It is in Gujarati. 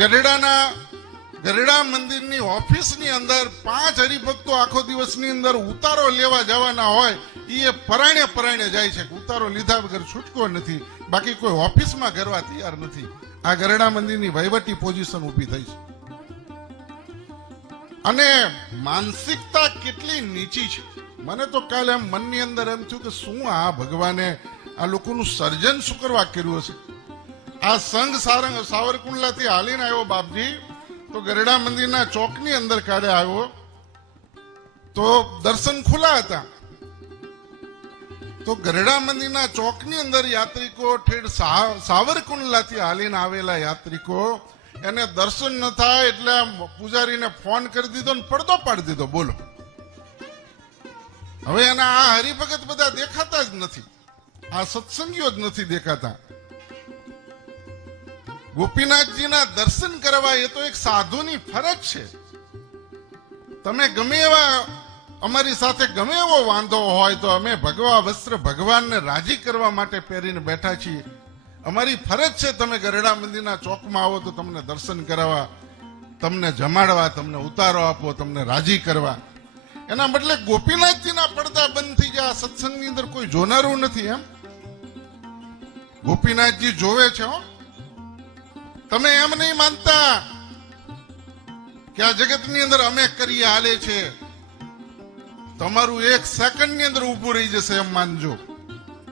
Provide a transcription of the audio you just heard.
ગઢડા મંદિરની ઓફિસની અંદર 5 હરિભક્તો આખો દિવસની અંદર ઉતારો લેવા જવાના હોય, એ પરાણે જાય છે. ઉતારો લીધા વગર છૂટકો નથી, બાકી કોઈ ઓફિસમાં કરવા તૈયાર નથી. આ ગઢડા મંદિરની વહીવટી પોઝિશન ઊભી થઈ છે. અને માનસિકતા કેટલી નીચી છે. મને તો કાલે એમ મનની અંદર એમ થયું કે શું આ ભગવાને આ લોકોનું સર્જન શું કરવા કર્યું હશે. આ સંઘ સાવરકુંડલાથી હાલીને આવ્યો બાપજી, તો ગઢડા મંદિરના ચોકની અંદર કાઢે આવ્યો તો દર્શન ખુલ્લા હતા. તો ગઢડા મંદિરના ચોકની અંદર યાત્રિકો ઠેઠ સાવરકુંડલાથી હાલીને આવેલા યાત્રિકો એને દર્શન ન થાય એટલે પૂજારીને ફોન કરી દીધો ને પડદો પાડી દીધો. બોલો, હવે એના આ હરિભગત બધા દેખાતા જ નથી, આ સત્સંગીઓ જ નથી દેખાતા. ગોપીનાથજીના દર્શન કરવા એ તો એક સાધુની ફરજ છે. તમે ગમે એવા અમારી સાથે ગમે એવો વાંધો હોય તો અમે ભગવા વસ્ત્ર ભગવાનને રાજી કરવા માટે પહેરીને બેઠા છીએ. અમારી ફરજ છે તમે ગઢડા મંદિરના ચોકમાં આવો તો તમને દર્શન કરાવવા, તમને જમાડવા, તમને ઉતારો આપવો, તમને રાજી કરવા. એના બદલે ગોપીનાથજીના પડદા બંધ થઈ ગયા. સત્સંગની અંદર કોઈ જોનારું નથી. એમ ગોપીનાથજી જોવે છે. તમે એમ નહીં માનતા કે આ જગતની અંદર અમે કરીએ હાલે છે. તમારું 1 સેકન્ડની અંદર ઊભું રહી જશે એમ માનજો.